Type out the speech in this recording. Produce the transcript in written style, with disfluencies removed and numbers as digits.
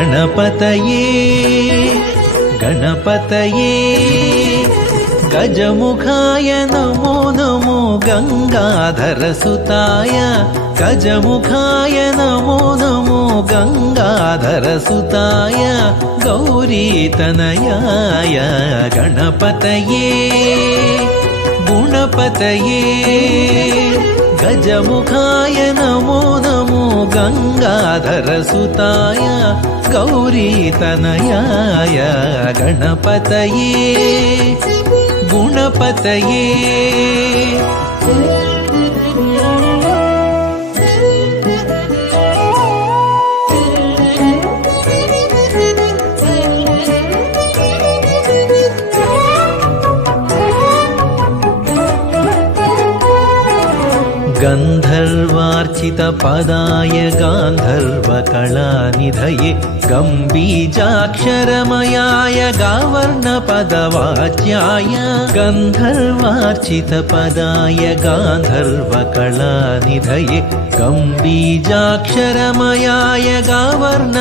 गणपतये गणपतये गजमुखाय नमो नमो गंगाधरसुताय गजमुखाय नमो नमो गंगाधरसुताय गौरीतनयाय गणपतये गुणपतये गजमुखाय नमो नमो गंगाधरसुताय गौरीतनयाय गणपतये गुणपतये गन्धर्वार्चितपदाय गान्धर्वकलानिधये गम्बीजाक्षरमयाय गावर्णपदवाच्याय गन्धर्वार्चितपदाय गान्धर्वकलानिधये गम्बीजाक्षरमयाय गावर्ण